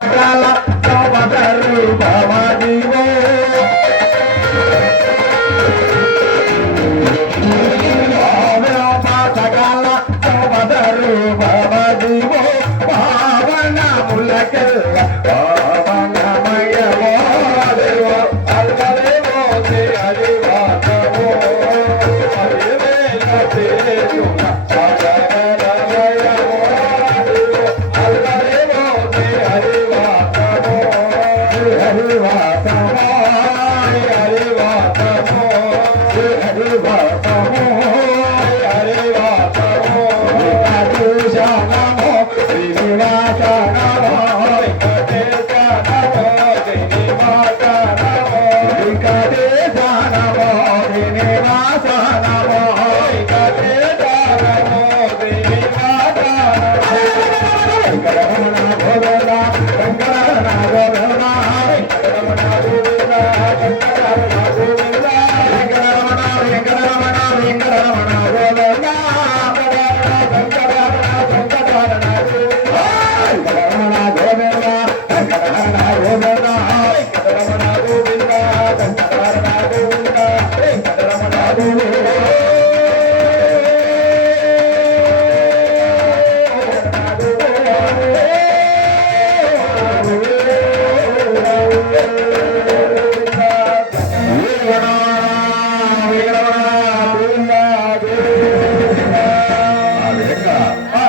ఆ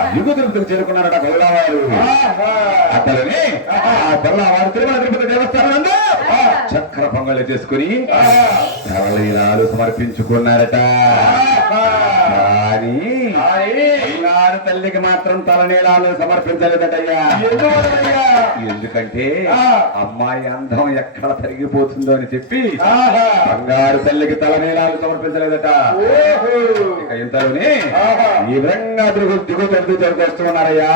తిరుపతికి చేరుకున్నారట గౌరవారు అతలని ఆ తెల్లవారు తిరుమల తిరుపతి దేవస్థానం నందు చక్ర పొంగళ్ళు చేసుకుని తరళీలాలు సమర్పించుకున్నారట కానీ బంగారు తల్లికి మాత్రం తలనీలాలు సమర్పించలేదటయ్యా ఎందుకంటే అమ్మాయి అందం ఎక్కడ తరిగిపోతుందో అని చెప్పి బంగారు తల్లికి తలనీలాలు సమర్పించలేదట ఇక ఇంతలోనే ఈ విధంగా దిగు దిగు పెద్ద జరుగుతున్నారయ్యా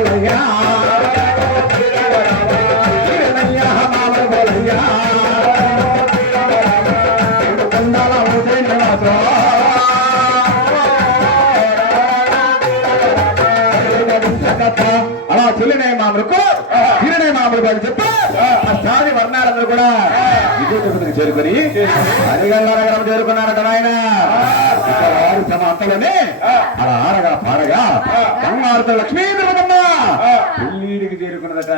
అయ్యా అని చెప్పి. వర్ణాలందరూ కూడా విజయదుర్గకి చేరుకొని హరిగల్ల నగరం చేరుకున్నారట ఆయన వారి తమ అంతలోనే అలా ఆడగా పాడగా బంగారుతో లక్ష్మీ పెళ్ళిడికి చేరుకున్నదట.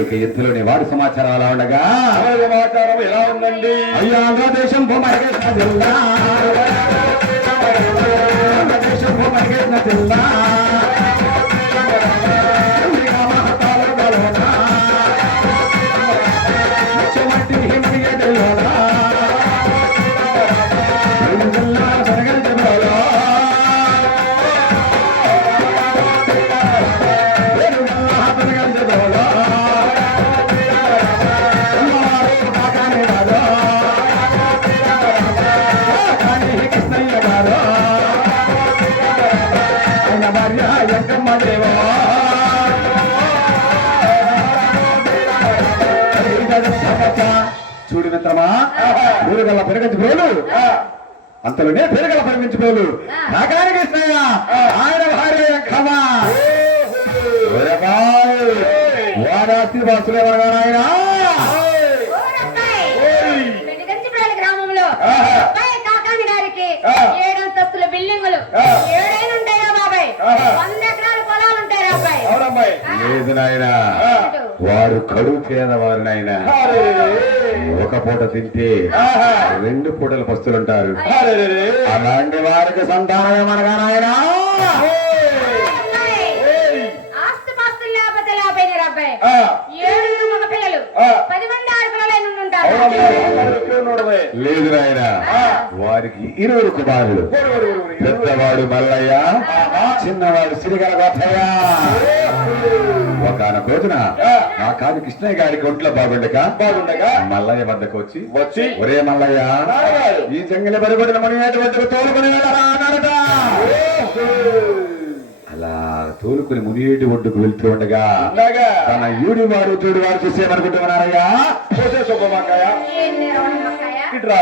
ఇక ఎత్తులోని వారి సమాచారం అలా ఉండగా సమాచారం ఎలా ఉందండి? అయ్యా ఆంధ్రదేశం భూమరిగేసిన జిల్లా ఆంధ్రదేశం భూమరిగేసిన జిల్లా ఊరుగల్ల పెరగచ్చు బ్రోలు అంతలోనే పెరగల పరిమించుకోలు కాకాని కృష్ణయ్య ఆయన భార్య ఎంకమ్మ వారాస్తి బస్సులు ఎవరు ఆ. ఏడంతస్తుల బిల్డింగులు. ఏడైనా ఉంటాయా బాబాయ్ ఆహా. వంద ఎకరాల పొలాలు ఉంటాయా లేదు నాయన. వారు కడుపు పేదవారు నాయన. ఒక పూట తింటే. రెండు పూటలు పస్తులుంటారు. అలాంటి వారికి సంతానమే మనగా నాయన అబ్బాయి, ఏయ్. ఆస్తి పాస్తులు లేకపోతే లేకపోయినారు అబ్బాయి ఆ. ఏడుగురు మగ పిల్లలు ఆ. పది మంది ఆడపిల్లలై ఉంటారు అవునమ్మాయి. అందరికీ ఉన్నోడమే. లేదు నాయన. వారికి ఇరువురు కుమారులు. పెద్దవాడు మల్లయ్య. చిన్నవాడు సిరిగల గొప్పయ్య ఒకనొక రోజున ఆ. ఆ కాదు కృష్ణయ్య గారికి ఒంట్లో బాగుండక బాగుండగా మల్లయ్య వద్దకు వచ్చి వచ్చి ఒరే మల్లయ్య. ఈ జంగిలి బరిబడిన మునివేటి వద్దకు తోలుకుని వెళ్ళరా అలా తోలుకుని మునియేటి ఒడ్డుకు వెళ్తూ ఉండగా తన ఈడి వారు తోడు వారు చూసేమనుకుంటున్నారయ్యా శుభమాకాయ ఇట్రా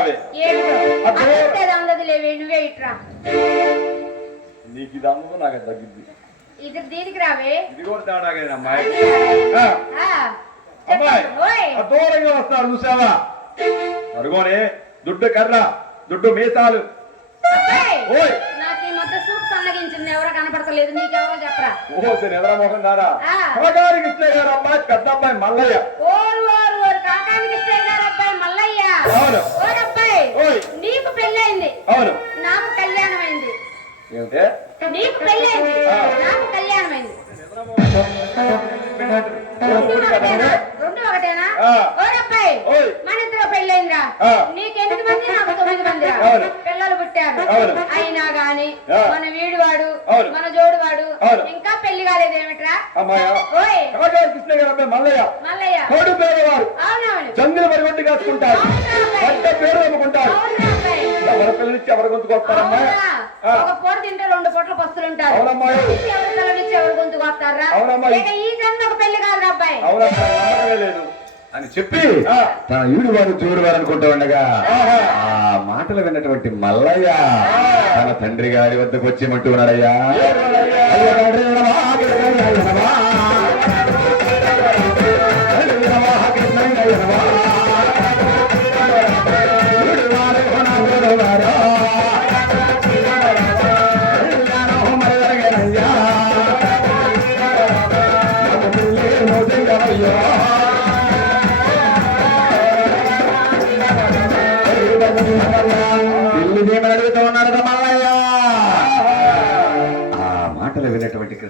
నీకు ఇది నాకు తగ్గింది ఇది దీనికి రావే. ఇది కూడా అమ్మాయి. అమ్మాయి దూరంగా వస్తాడు చూసావా? అడుగోనే దుడ్డు కర్ర దుడ్డు మీసాలు. ఓయ్. సన్నగించింది ఎవరో కనపడతలేదు. నీకెవరో చెప్పరా? ఓహో నిద్ర మోహన్ దారా? ఆ. అవగారికి ఇస్తే గారు అమ్మాయి పెద్ద అమ్మాయి మల్లయ్య. ఓరు ఓరు ఓరు. కాకానికి ఇష్టం గారు అబ్బాయి మల్లయ్య. అవును. ఓరు అబ్బాయి ఓయ్. నీకు పెళ్ళైంది అవును. నాకు కళ్యాణం అయింది ఏమిటే? నీకు పెళ్ళైంది. నాకు కళ్యాణం అయింది రెండు ఊరికి ఒకటేనా కదనే. రెండు ఒకటేనా ఆ. ఓరు అబ్బాయి ఓయ్. మన ఇద్దరు పెళ్ళైందిరా ఆ. నీకు ఎనిమిది మంది నాకు తొమ్మిది మంది అవును. పిల్లలు పుట్టారు. అయినా గాని. మన వీడువాడు. మన జోడువాడు. ఇంకా పెళ్ళి కాలేదేమిట్రా ఇస్తే గారు అమ్మాయి మల్లయ్య మల్లయ్య కోడి కాసుకుంటారు పెద్ద పేరు అమ్ముకుంటారు అబ్బాయి ఎవరి ఎవరి. ఒక పూట తింటే రెండు పూట్ల పస్తులు ఉంటారు. ఎవరి. ఇక ఈ పెళ్ళి అబ్బాయి లేదు అని చెప్పి. తన ఈడు వారు చూడు వారు అనుకుంటూ ఉండగా ఆహా. ఆ మాటలు విన్నటువంటి మల్లయ్య తన తండ్రి గారి వద్దకు వచ్చేమంటూ ఉన్నాడయ్యా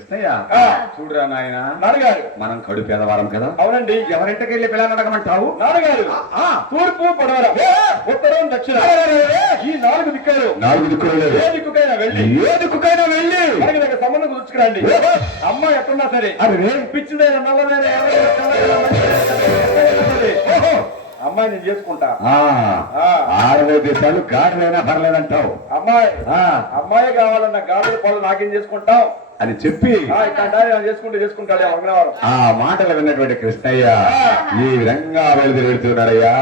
కృష్ణయ్య ఆ. చూడురా నాయన. నాన్నగారు. మనం కడు పేదవారం కదా? అవునండి. ఎవరింటికి వెళ్ళి పిల్లలు అడగమంటావు? నాన్నగారు. ఆ. తూర్పు పడవర. ఉత్తరం దక్షిణ. ఈ నాలుగు దిక్కారు నాలుగు దిక్కులు లేదు. ఏ దిక్కుకైనా వెళ్ళి. ఏ దిక్కుకైనా వెళ్ళి. మనకి దగ్గర సంబంధం కుదుర్చుకురండి అమ్మాయి ఎట్టున్నా సరే. అరే. పిచ్చిదైన నల్లదైన ఎవరైనా అమ్మాయి నేను చేసుకుంటా. ఆ ఆ. ఆరవై దేశాలు గాడిలైనా పర్లేదంటావు. అమ్మాయి ఆ. అమ్మాయి కావాలన్న గాడుల పనులు నాకేం చేసుకుంటాం అని చెప్పి చేసుకుంటే చేసుకుంటాడే మంగళవారం. ఆ మాటలు విన్నటువంటి కృష్ణయ్య ఈ విధంగా బయలుదేరి వెళ్తున్నాడయ్యా.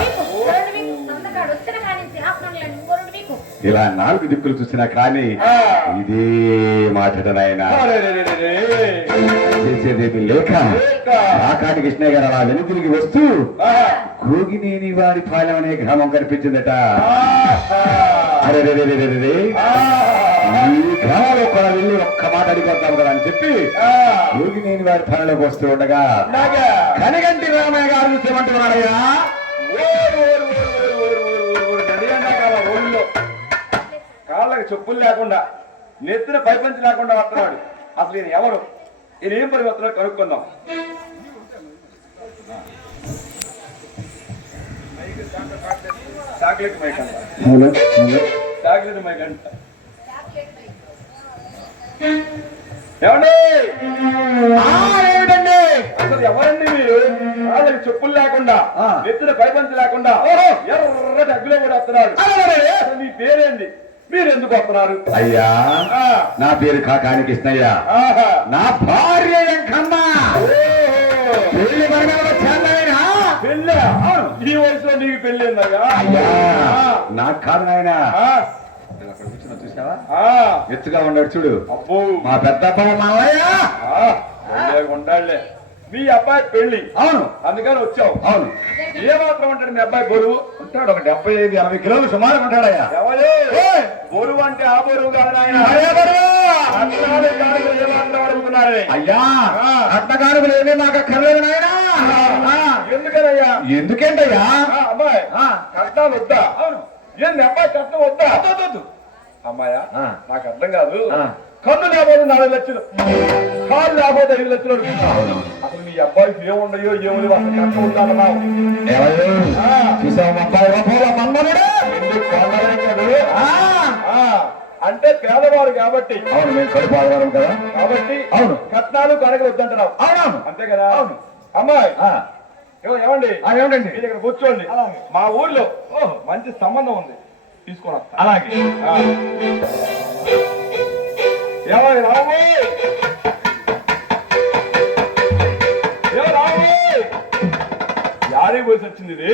మీకు సందకాడు వచ్చిన కానించి ఆపడం ఇంకో రెండు మీకు. ఇలా నాలుగు దిక్కులు చూసినా కానీ. ఇదే మాటట నాయన. చేసేదేమి లేక. రాకాటి కృష్ణయ్య గారు అలా వెనుతిరిగి వస్తూ. గోగినేని వారి పాలెం అనే గ్రామం కనిపించిందట. అరే రే రే రే రే రే. ఆహా. ఈ గ్రామంలో కూడా వెళ్ళి ఒక్క మాట అడిగొద్దాం కదా అని చెప్పి ఆ. గోగినేని వారి వస్తూ ఉండగా. కనిగంటి రామయ్య గారు చూసేమంటున్నాడయ్యా. కాళ్ళకి చెప్పులు లేకుండా నెత్తిన పైపంచి లేకుండా వస్తున్నాడు అసలు ఈయన ఎవరు ఈయన ఏం పరివర్తన కనుక్కుందాం చాక్లెట్ మైక్ అంట చాక్లెట్ మైక్ అంట ఏమండి? ఏమిటండి? అసలు ఎవరండి మీరు? వాళ్ళకి చెప్పులు లేకుండా. నెత్తిన పైపంచి లేకుండా. ఎర్ర డబ్బులో కూడా వస్తున్నారు. మీ పేరేంది మీరు ఎందుకు వస్తున్నారు? అయ్యా. నా పేరు కాకాని కృష్ణయ్య. ఆహా. నా భార్య ఎంకమ్మ. పెళ్ళి పెళ్ళా. ఈ వయసులో నీకు పెళ్ళి అయ్యా నాకు కాదు నాయన. చూసావా. ఎత్తుగా ఉన్నాడు చూడు. అబ్బో. మా పెద్ద ఉండాలే మీ అబ్బాయి పెళ్ళి అవును. అందుకని వచ్చావు. అవును. ఏ మాత్రం ఉంటాడు మీ అబ్బాయి బరువు ఉంటాడు ఒక డెబ్బై ఐదు ఎనభై కిలోలు సుమారు ఉంటాడయ్యా బరువు అంటే ఆ బరువు కాదు అయ్యా. అట్టగానుగులు ఏమీ మాకు అక్కర్లేదు నాయనా. ఎందుకనయ్యా? ఎందుకేంటయ్యా? అబ్బాయి ఆ. కట్నాలు వద్దా? అవును. ఏంది అబ్బాయి కట్నం వద్దా? అమ్మాయా ఆ. నాకు అర్థం కాదు. ఆ. కన్ను లేకపోతే నాలుగు లక్షలు. కాళ్ళు లేకపోతే ఐదు లక్షలు. అసలు మీ అబ్బాయికి ఏముండయో ఏముంది అసలు కట్నం ఉండాలన్నావు అంటే పేదవాడు కాబట్టి. అవును మేము కడుపు ఆదివారం కదా. కాబట్టి అవును. కట్నాలు కనుక వద్దంటున్నావు అవునవును. అంతే కదా? అవును. అమ్మాయి ఏమండి? ఆ, ఏమిటండి మీరు ఇక్కడ కూర్చోండి. మా ఊర్లో మంచి సంబంధం ఉంది. తీసుకొని వస్తా. అలాగే. ఆ. ఏమై రాము యాడికి పోయి వచ్చింది ఇది.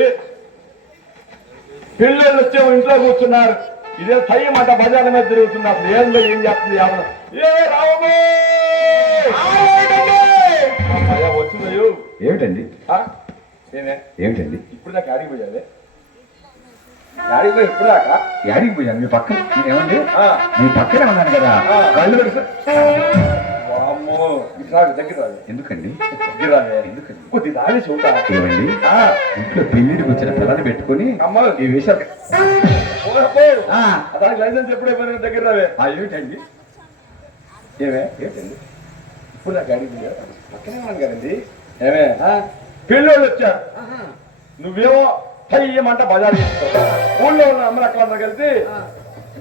పిల్లలు వచ్చే ఇంట్లో కూర్చున్నారు. ఇదే సయ్యం అంట బజార్ మీద తిరుగుతుంది అసలు. ఏందో ఏం చేస్తుంది ఎవరు ఏ రాము వచ్చిందయ్యో ఏమిటండి? ఏమిటండి? ఇప్పుడు దాకా యాడికి పోయావే? యాడికి పోయి ఇప్పుడు దాకా? యాడికి పోయాను? మీ పక్కన? ఏమండి. మీ పక్కనే ఉన్నాను కదా. కళ్ళు వామ్మో ఈసారి దగ్గర రాదు ఎందుకండి? దగ్గర రాదే ఎందుకండి? కొద్ది దాని చూడా ఏమండి? ఇంట్లో పెళ్ళికి వచ్చిన పిల్లని పెట్టుకుని అమ్మ. ఈ విషయాలు దానికి లైసెన్స్ ఎప్పుడు అయిపోయిన దగ్గర రావే. ఏమిటండి? ఏమే? ఏంటండి ఇప్పుడు నాకు పక్కనే ఉన్నాను కదండి. ఏమే? పెళ్ళోళ్ళు వచ్చారు. నువ్వేమో చెయ్యమంట బజార్ చేసుకో. ఊళ్ళో ఉన్న అమ్మలు అక్కడ కలిసి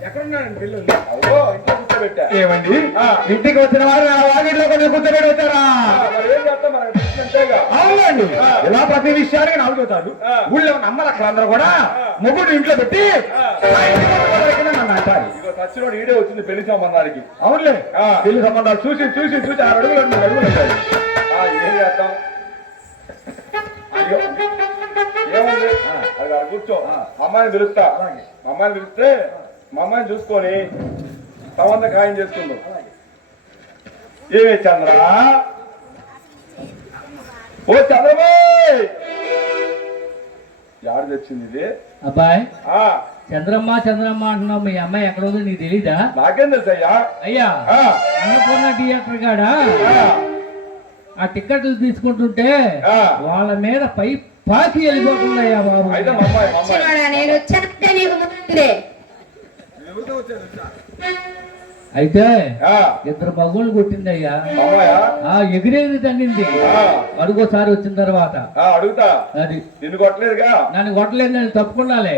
ఎక్కడ ఉన్నాడండి పెళ్ళోళ్ళు? అవో ఇంట్లో కూర్చోబెట్టా? ఏమండి? ఆ. ఇంటికి వచ్చిన వారు నా వాకిట్లో కొన్ని కూర్చోబెట్టి వచ్చారా? మరి ఏం చేస్తాం? మనకు తెలిసినంతేగా అవునండి. ఇలా ప్రతి విషయానికి చెబుతారు ఆ. ఊళ్ళో ఉన్న అమ్మలు అక్కలందరూ కూడా. ముగ్గురు ఇంట్లో పెట్టి ఆ. ఆ ఇంటి ముందు కూడా ఎక్కిన నన్ను అంటారు ఇగో సచ్చినోడు ఈడే వచ్చింది పెళ్ళి సంబంధానికి. అవునులే. ఆ. పెళ్ళి సంబంధాలు చూసి చూసి చూసి ఆరు అడుగులు అడుగులు ఉంటాయి. ఏం చేద్దాం? ఏముంది? అది కూర్చో. అమ్మాయిని పిలుస్తా. అమ్మాయిని పిలిస్తే మా అమ్మాయిని చూసుకొని సంబంధం ఖాయం చేసుకుందాం. ఏమే చంద్ర? ఓ చంద్రబాయ్ యాడు తెచ్చింది ఇది? అబ్బాయి ఆ, చంద్రమ్మ చంద్రమ్మ అంటున్నావు. మీ అమ్మాయి ఎక్కడ ఉందో నీకు తెలీదా? నాకేం తెలుసు అయ్యా అయ్యా అన్నపూర్ణ థియేటర్ కాడ? ఆ, టికెట్లు తీసుకుంటుంటే ఆ. వాళ్ళ మీద పై పాకి వెళ్ళిపోతుందయ్యా బాబు. అయితే నేను వచ్చానంటే నీకు ముందే. ఇద్దరు మగుళ్ళు కొట్టిందయ్యా. మా అమ్మాయా? ఆ ఎగిరేది తండింది ఆ, అడుగోసారి వచ్చిన తర్వాత. ఆ, అడుగుతా. అది. నిన్ను కొట్టలేదుగా? నన్ను కొట్టలేదు నేను తప్పుకున్నాలే.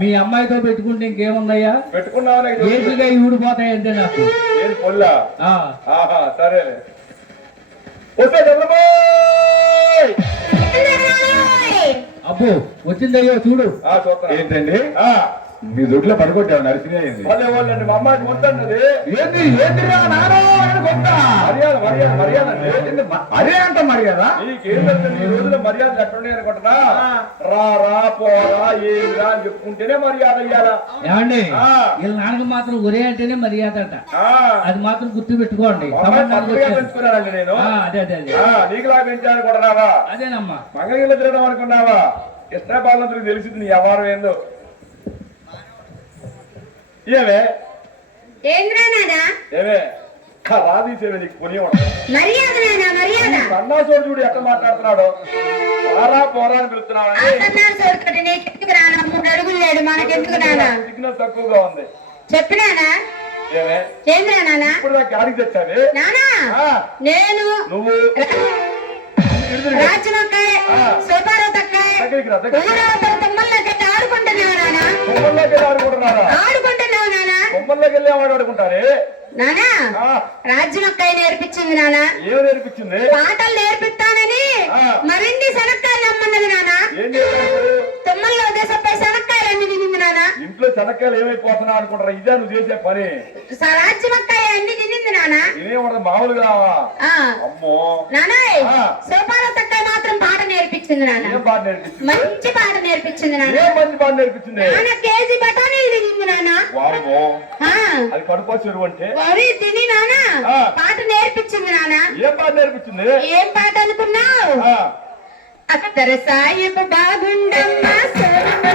మీ అమ్మాయితో పెట్టుకుంటే ఇంకేముందయ్యా? పెట్టుకున్నావు తెలుసు. ఏసుగా ఊడిపోతాయి అంతే నాకు సరే అబ్బో వచ్చిందయ్యో చూడు. ఏంటండి? ఆ, మీ దొడ్లో నడిచినా ఏంది వాళ్ళే వాళ్ళండి మా అమ్మాయికి మొత్తన్నది ఏంది ఏందిరా నానో అనుకుంటా మర్యాద మర్యాద మర్యాద అదే అంట మరి కదా నీకేం తెలుసు ఈ రోజుల్లో మర్యాదలు ఎట్లున్నాయి అనుకుంటున్నా? రా రా పోరా ఏందిరా అని చెప్పుకుంటేనే మర్యాద అయ్యాలా ఏమండి. వీళ్ళ నాన్నకి మాత్రం ఒరే అంటేనే మర్యాద అంట. ఆ, అది మాత్రం గుర్తు పెట్టుకోండి. అమ్మాయి. పెంచుకున్నానండి నేను. అదే అదే అదే. ఆ, నీకులా పెంచాలనుకుంటున్నావా అదేనమ్మా. మంగళగిరి తిరగడం అనుకున్నావా? కృష్ణ బాలంతుడికి తెలిసింది నీ వ్యవహారం ఏందో. ఏమే? ఏంద్రా నానా ఏమే రాదీసేమే నీకు పుణ్యం ఉంటుంది. మర్యాద నానా మర్యాద? సన్నాసోడు చూడు ఎట్లా మాట్లాడుతున్నాడు. రారా పోరా అని పిలుస్తున్నావు? అతన్నారు చూడకటి నీకెందుకు రానా మూడు అడుగులు లేడు మనకెందుకు నానా? సిగ్నల్ తక్కువగా ఉంది. చెప్పినానా ఏమే? ఏంద్రా నానా? ఇప్పుడు నాకు గాడికి తెచ్చావి? నానా ఆ, నేను నువ్వు? ఇరుదురు. రాజమక్కాయ సుబ్బారావుతక్కాయ దగ్గరికి రా దగ్గరికి ఊరవతల తమ్మల్లోకి ఆడుకుంటున్నావు నానా? కొమ్మల్లోకి వెళ్ళి ఆడుకుంటున్నారా ఆడుకుంటున్నావు నానా ఆ, రాజ్యమక్కాయ నేర్పించింది నానా. ఏమి నేర్పించింది? పాటలు నేర్పిస్తానని ఆ. మరిన్ని శనక్కాయలు అమ్మన్నది నానా. ఏం నేర్పించారు తుమ్మల్లో దేశపై శనక్కాయలు అన్ని తినింది నానా. ఇంట్లో శనక్కాయలు ఏమైపోతున్నావు అనుకుంటారా? ఇదే నువ్వు చేసే పని. రాజ్యమక్కాయ అన్ని తినింది నాన్న ఇదే ఉండదు మామూలుగా అమ్మో. నానాయ్ ఆ. సోపారతక్క మాత్రం పాట నేర్పించింది నాన్న మంచి పాట నేర్పించింది నాన్న మంచి పాట నేర్పించింది? నాన్న కేజీ బఠానీలు దిగింది నాన్న వామో ఆ, అది కడుపు చెరువు అంటే? వరి తిని నాన్న. పాట నేర్పించింది నాన్న ఏం పాట నేర్పించింది? ఏం పాట అనుకున్నావు? ఆ, అత్తర సాయిబు బాగుండమ్మా సోనము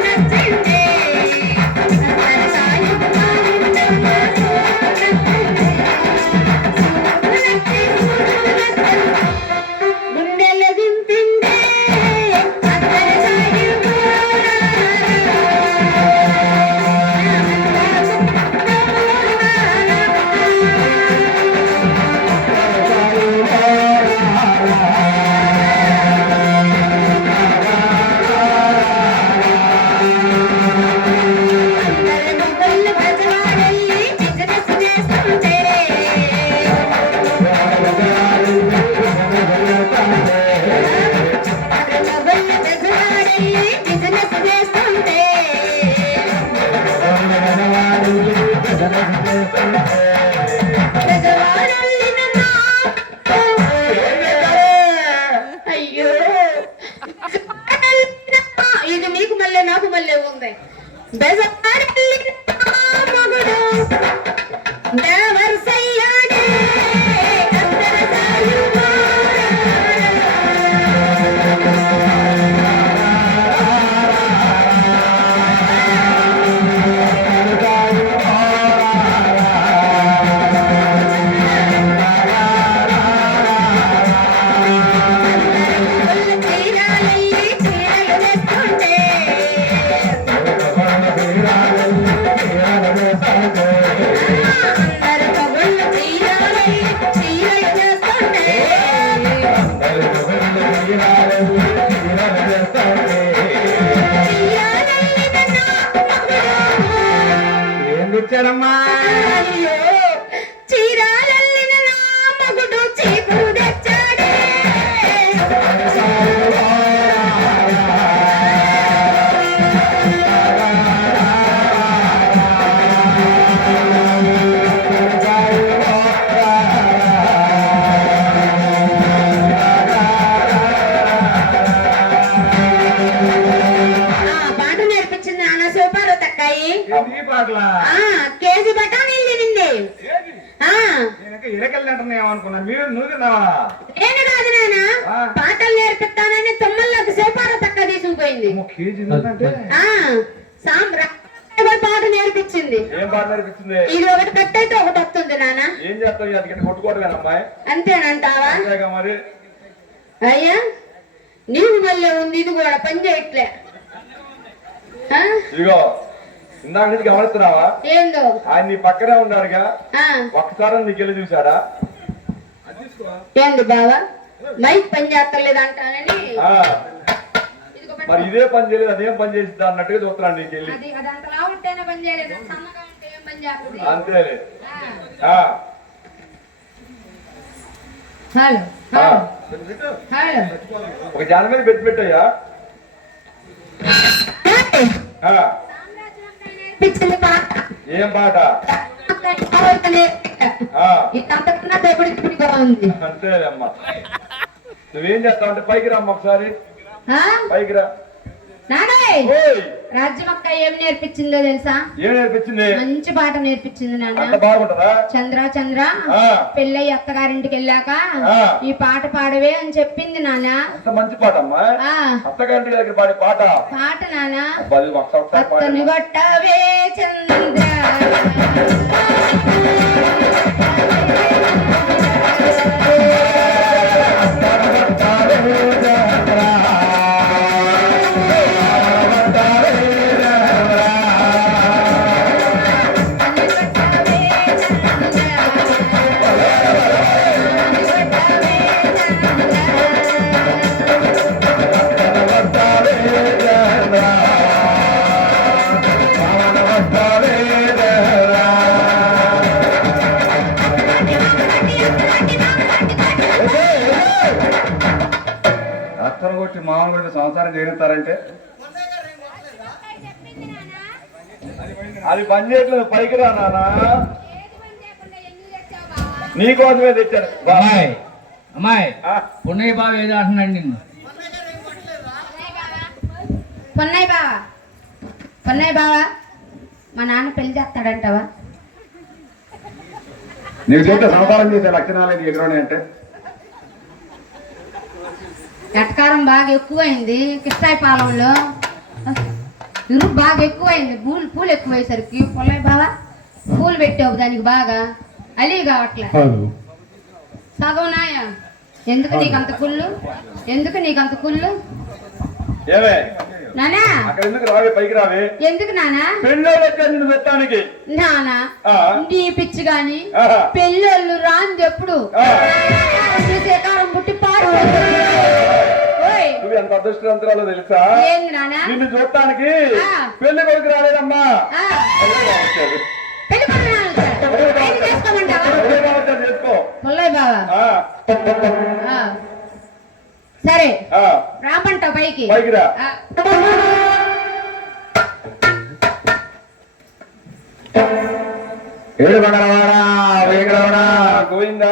మగుడు చేస్తావు అది కొట్టుకోవడం అమ్మాయి. అంతేనంటావా? అంతేగా మరి. అయ్యా మళ్ళీ ఉంది ఇది కూడా పని చేయట్లే. ఆ? ఇదిగో ఇందాక నుంచి గమనిస్తున్నావా? ఏందో? ఆయన నీ పక్కనే ఉన్నాడుగా ఆ. ఒక్కసారి నీకు వెళ్ళి చూసాడా ఏంది బావా? మైక్ పని. మరి ఇదే పని చేయలేదు అదేం పని చేసింది అన్నట్టుగా చూస్తున్నాడు నీకు వెళ్ళి అది అది అంత లావు ఉంటేనే పని చేయలేదు సన్నగా ఉంటే ఏం పని చేస్తుంది అంతేలే ఆ. ఆ, హలో. హలో. ఒక జాన మీద పెట్టి పెట్టయ్యా. ఆ, పిచ్చింది పాట. ఏం పాట? ఆ, అంతకన్నా దొబ్బడి దిబ్బడిగా ఉంది అంతేలే అమ్మా నువ్వేం చేస్తావు అంటే పైకి రమ్మ ఒకసారి? పైకి రా. రాజ్యమక్క ఏం నేర్పించిందో తెలుసా? ఏం నేర్పించింది? మంచి పాట నేర్పించింది నాన్న. చంద్ర చంద్ర పెళ్ళయి అత్తగారింటికి వెళ్ళాక. ఈ పాట పాడవే అని చెప్పింది నాన్న. మంచి పాట అమ్మా ఆ. అత్తగారి దగ్గర పాడే పాట? పాట నాన్న. అత్తని. కొట్టవే చంద్ర. అది పని చేయట్లేదు పైకి రా నాన్న. నీకోసమే తెచ్చాను. బా. అమ్మాయి పున్నయ్య బాబు ఏదో అంటున్నాడు నిన్ను. పొన్నయ్య బావా? పొన్నయ్య బావా? మా నాన్న పెళ్ళి చేస్తాడంటావా? నీకు చెప్తే సంసారం చేసే లక్షణాలు ఎదురు అంటే. ఎటకారం బాగా ఎక్కువైంది కిష్టాయి పాలెంలో. ఇరు బాగా ఎక్కువైంది. పూలు పూలు ఎక్కువయ్యేసరికి పొన్నయ్య బావా పూలు పెట్టావు దానికి బాగా. అలీ కావట్లే. సగం నాయ. ఎందుకు నీకు అంత కుళ్ళు? ఎందుకు నీకు అంత కుళ్ళు? ఏమే? నానా? అక్కడ ఎందుకు రావే? పైకి రావే. ఎందుకు నానా? పెట్టడానికి. నానా. నీ పిచ్చి గాని. పెళ్ళోళ్ళు రాంది ఎప్పుడు? పుట్టి పాడు నువ్వు ఎంత అదృష్టవంతురాలో తెలుసా? నిన్ను చూడటానికి. పెళ్ళి కొడుకు రాలేదమ్మా. సరే. ఆ, రామంటావు పైకి. పైకి రా. ఏడు కొండలవాడా వేగడవాడా గోవిందా